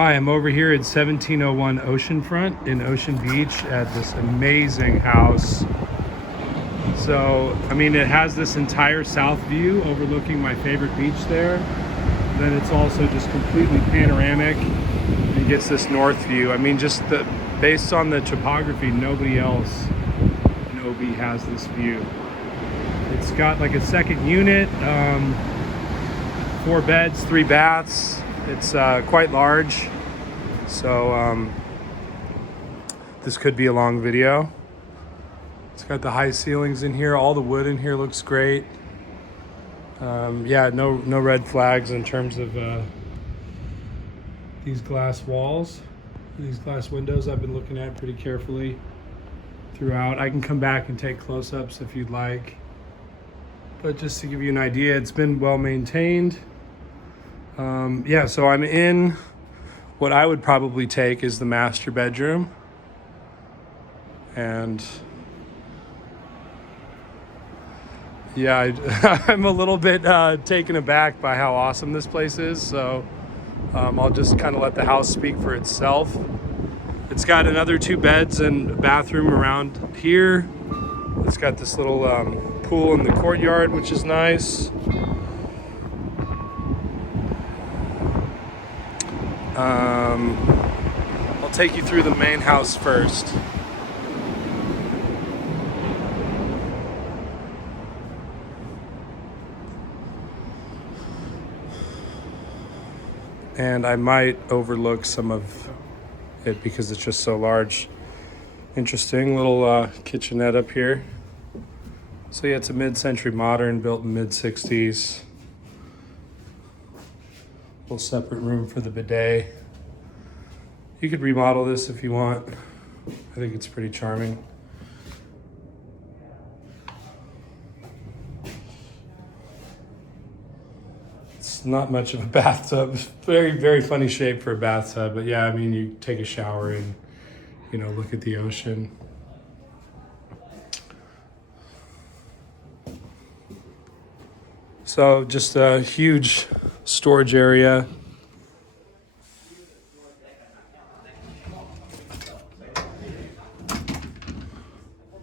Hi, I'm over here at 1701 Oceanfront in Ocean Beach at this amazing house. So, I mean, it has this entire south view overlooking my favorite beach there. Then it's also just completely panoramic and gets this north view. I mean, based on the topography, nobody else in OB has this view. It's got like a second unit, 4 beds, 3 baths. It's quite large, so this could be a long video. It's got the high ceilings in here. All the wood in here looks great. Yeah, no red flags in terms of these glass walls, these glass windows. I've been looking at pretty carefully throughout. I can come back and take close-ups if you'd like, but just to give you an idea, it's been well maintained. Yeah, so I'm in what I would probably take is the master bedroom. And yeah, I'm a little bit taken aback by how awesome this place is. So I'll just kind of let the house speak for itself. It's got another 2 beds and a bathroom around here. It's got this little pool in the courtyard, which is nice. I'll take you through the main house first. And I might overlook some of it because it's just so large. Interesting little kitchenette up here. So yeah, it's a mid-century modern, built in mid-60s. Little separate room for the bidet. You could remodel this if you want. I think it's pretty charming. It's not much of a bathtub. Very, very funny shape for a bathtub. But yeah, I mean, you take a shower and, you know, look at the ocean. So just a huge storage area.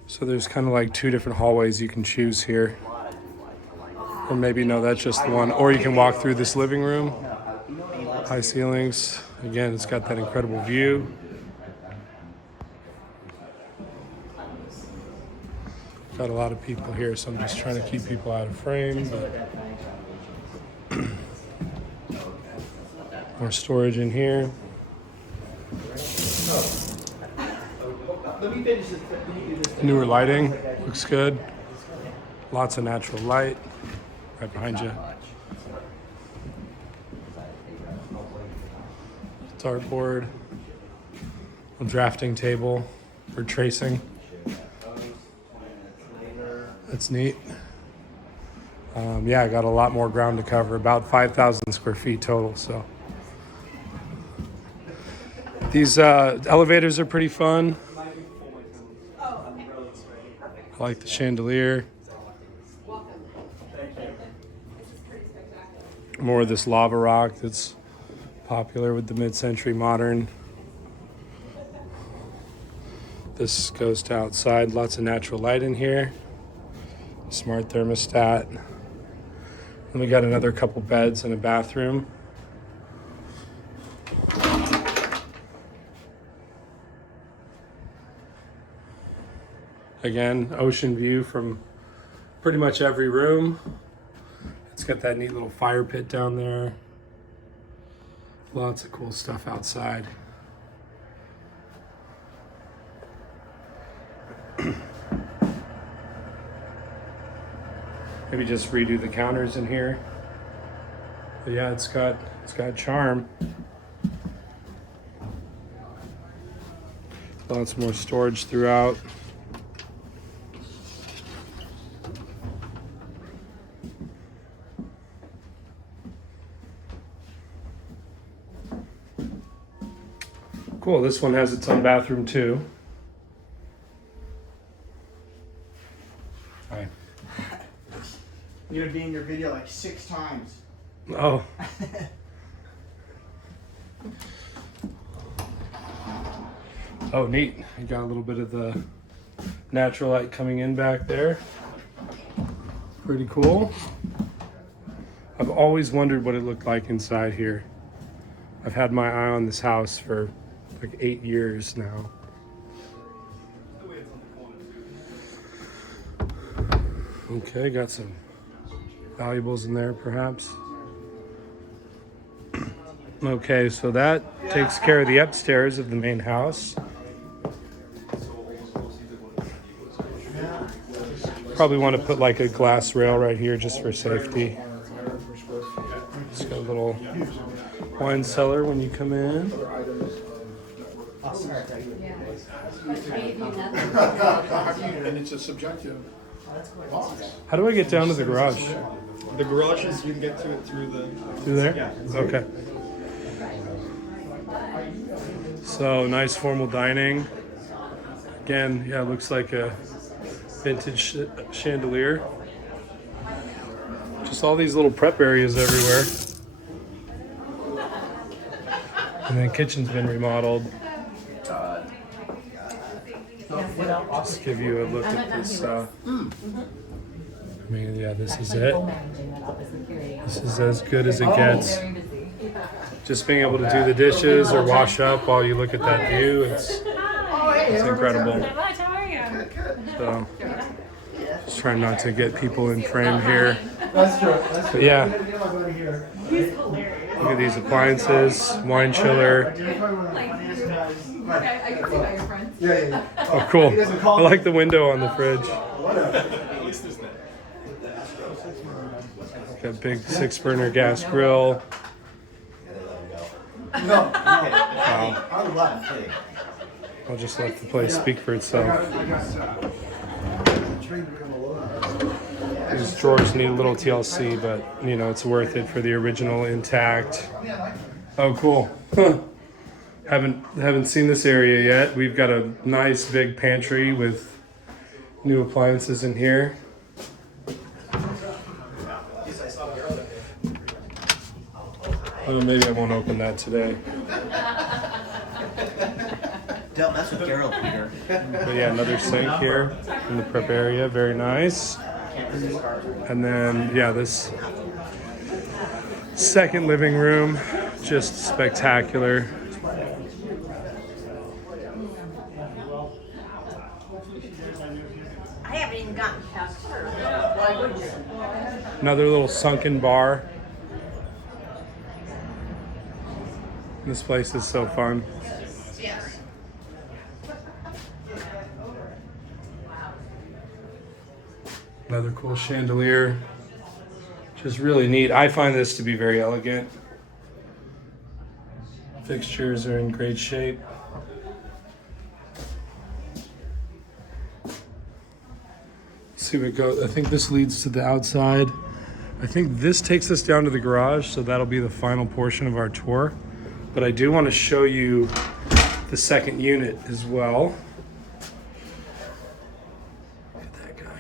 So there's kind of like 2 different hallways you can choose here. Or maybe, no, that's just the one. Or you can walk through this living room. High ceilings. Again, it's got that incredible view. Got a lot of people here, so I'm just trying to keep people out of frame. But more storage in here. Newer lighting, looks good. Lots of natural light right behind you. Dartboard, a drafting table for tracing. That's neat. Yeah, I got a lot more ground to cover, about 5,000 square feet total. So these elevators are pretty fun. I like the chandelier. More of this lava rock that's popular with the mid-century modern. This goes to outside. Lots of natural light in here. Smart thermostat. And we got another couple beds and a bathroom. Again, ocean view from pretty much every room. It's got that neat little fire pit down there. Lots of cool stuff outside. Maybe just redo the counters in here. But yeah, it's got charm. Lots more storage throughout. Cool, this one has its own bathroom too. Hi. You're gonna be in your video like 6 times. Oh. Oh, neat. You got a little bit of the natural light coming in back there. Pretty cool. I've always wondered what it looked like inside here. I've had my eye on this house for like 8 years now. Okay, got some valuables in there perhaps. Okay, so that takes care of the upstairs of the main house. Probably want to put like a glass rail right here just for safety. It's got a little wine cellar when you come in. And it's a subjective box. How do I get down to the garage? The garage is, you can get to it through the... Through there? Yeah. Okay. So nice formal dining. Again, yeah, it looks like a vintage chandelier. Just all these little prep areas everywhere. And then kitchen's been remodeled. Just give you a look at this. I mean, yeah, this is it. This is as good as it gets. Just being able to do the dishes or wash up while you look at that view, it's incredible. So, just trying not to get people in frame here. That's true. But yeah, look at these appliances, wine chiller. I can see by your friends. Yeah. Oh, cool. I like the window on the fridge. Got a big 6-burner gas grill. No. Wow. I'll just let the place speak for itself. These drawers need a little TLC, but you know, it's worth it for the original intact. Oh, cool. Haven't seen this area yet. We've got a nice big pantry with new appliances in here. Oh, maybe I won't open that today. Don't mess with Gerald, Peter. But yeah, another sink here in the prep area. Very nice. And then, yeah, this second living room, just spectacular. I haven't even gotten past her. Why would you? Another little sunken bar. This place is so fun. Yes. Another cool chandelier. Just really neat. I find this to be very elegant. Fixtures are in great shape. Let's see what goes. I think this leads to the outside. I think this takes us down to the garage, so that'll be the final portion of our tour. But I do want to show you the second unit as well. Look at that guy.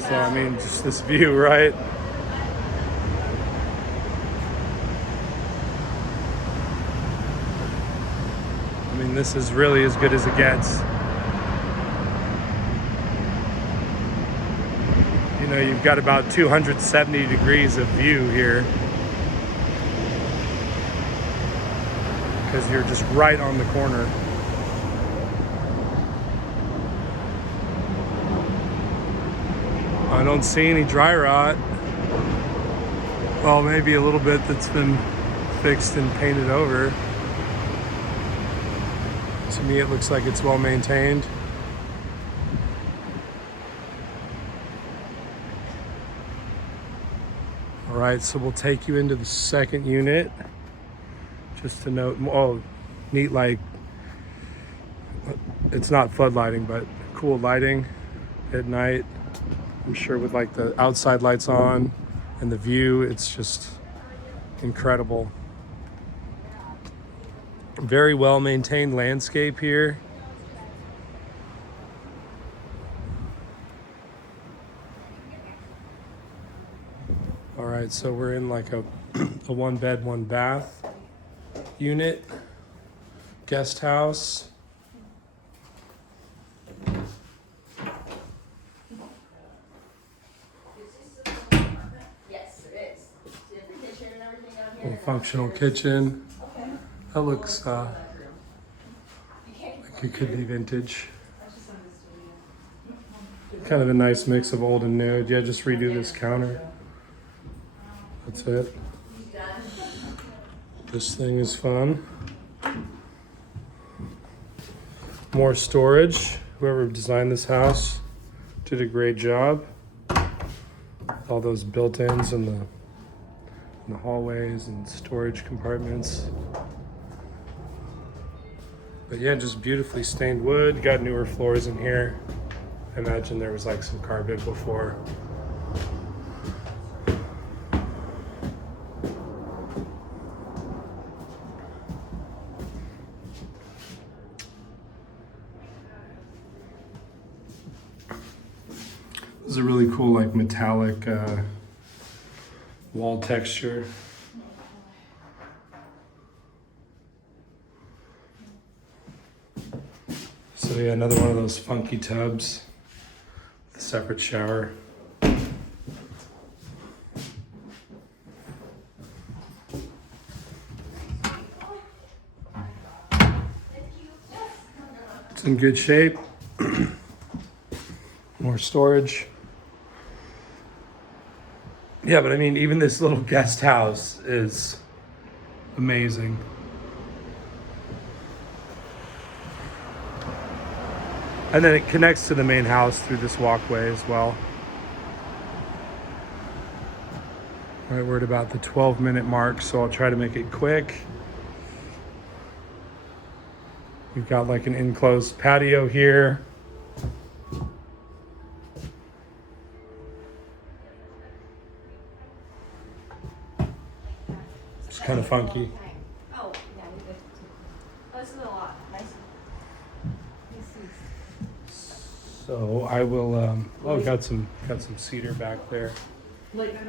So, I mean, just this view, right? I mean, this is really as good as it gets. You know, you've got about 270 degrees of view here. Because you're just right on the corner. I don't see any dry rot. Well, maybe a little bit that's been fixed and painted over. To me, it looks like it's well maintained. All right, so we'll take you into the second unit. Just to note, oh, neat light. It's not floodlighting, but cool lighting at night. I'm sure with like the outside lights on and the view, it's just incredible. Very well maintained landscape here. All right, so we're in like a one bed, one bath unit, guest house. Yes, it is. See the kitchen and everything out A here? functional kitchen. That looks like it could be vintage. Kind of a nice mix of old and new. Yeah, just redo this counter. That's it. This thing is fun. More storage. Whoever designed this house did a great job. All those built-ins in the hallways and storage compartments. But yeah, just beautifully stained wood. Got newer floors in here. I imagine there was like some carpet before. This is a really cool like metallic wall texture. So yeah, another one of those funky tubs with a separate shower. It's in good shape. More storage. Yeah, but I mean, even this little guest house is amazing. And then it connects to the main house through this walkway as well. All right, we're at about the 12-minute mark, so I'll try to make it quick. We've got like an enclosed patio here. It's kind of funky. Oh, yeah, we did. Oh, this is a lot. Nice. So I will. Oh, got some cedar back there.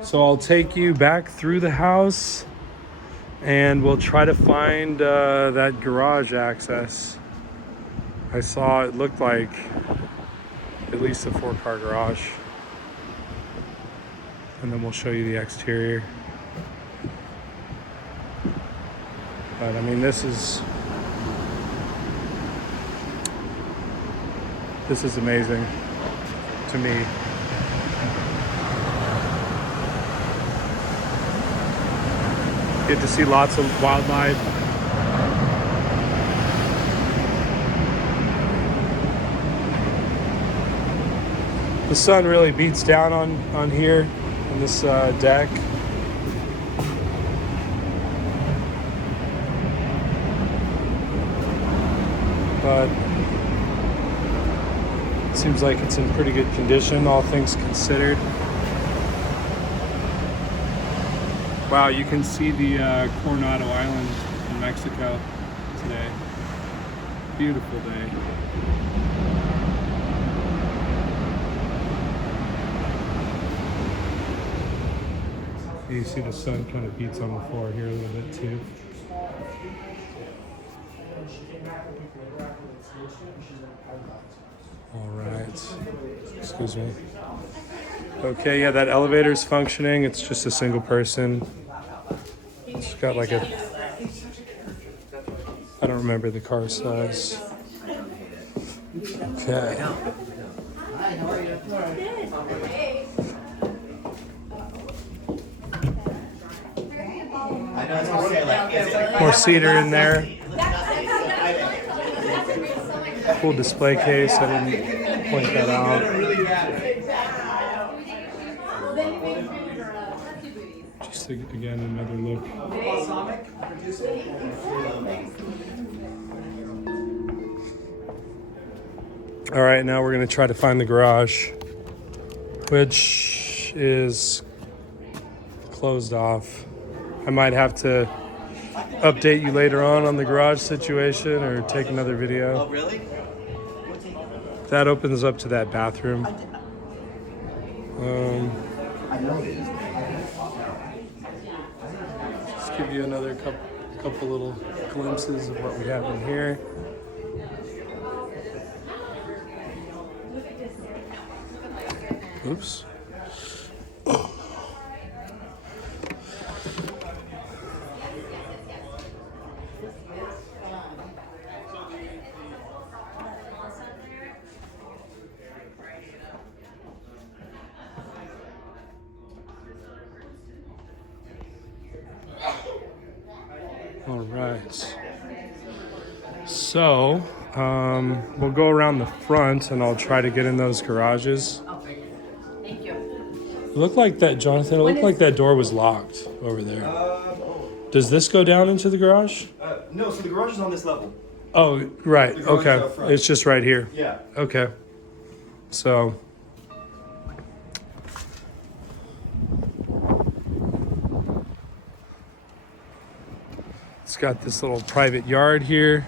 So I'll take you back through the house, and we'll try to find that garage access. I saw it looked like at least a 4-car garage, and then we'll show you the exterior. But I mean, this is amazing to me. Get to see lots of wildlife. The sun really beats down on here on this deck. But it seems like it's in pretty good condition, all things considered. Wow, you can see the Coronado Island in Mexico today. Beautiful day. You see the sun kind of beats on the floor here a little bit too. All right. Excuse me. Okay, yeah, that elevator is functioning. It's just a single person. It's got like a, I don't remember the car size. Okay. Hi, how are you? I know I was gonna say, like, is it More cedar in there. Cool display case. I didn't point that out. Just again, another look. All right, now we're gonna try to find the garage, which is closed off. I might have to update you later on the garage situation or take another video. Oh, really? That opens up to that bathroom. I know it is. Just give you another couple little glimpses of what we have in here. Oops. All right. So, we'll go around the front and I'll try to get in those garages. Thank you. It looked like that, Jonathan, it looked like that door was locked over there. Does this go down into the garage? No, so the garage is on this level. Oh, right. The garage is Okay. out front. It's just right here. Yeah. Okay. So, it's got this little private yard here.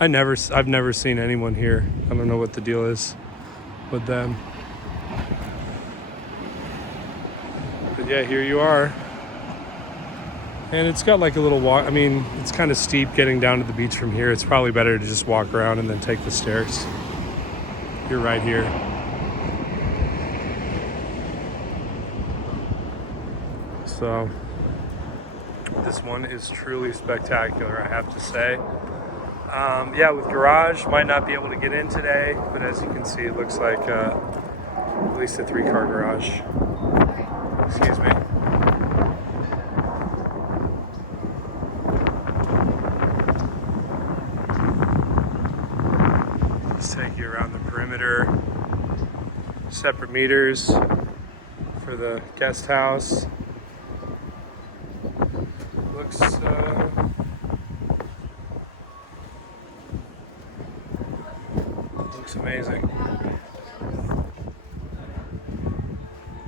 I've never seen anyone here. I don't know what the deal is with them. But yeah, here you are. And it's got like a little walk. I mean, it's kind of steep getting down to the beach from here. It's probably better to just walk around and then take the stairs. You're right here. So, this one is truly spectacular, I have to say. Yeah, with garage, might not be able to get in today, but as you can see, it looks like at least a 3-car garage. Excuse me. Let's take you around the perimeter. Separate meters for the guest house. Looks looks amazing.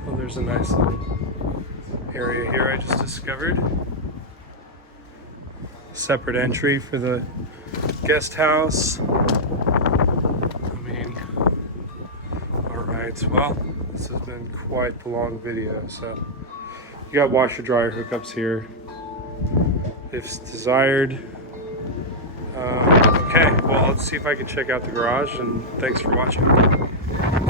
Oh, there's a nice little area here I just discovered. Separate entry for the guest house. I mean, all right, well, this has been quite the long video. So you got washer dryer hookups here if desired. Okay, well, let's see if I can check out the garage, and thanks for watching.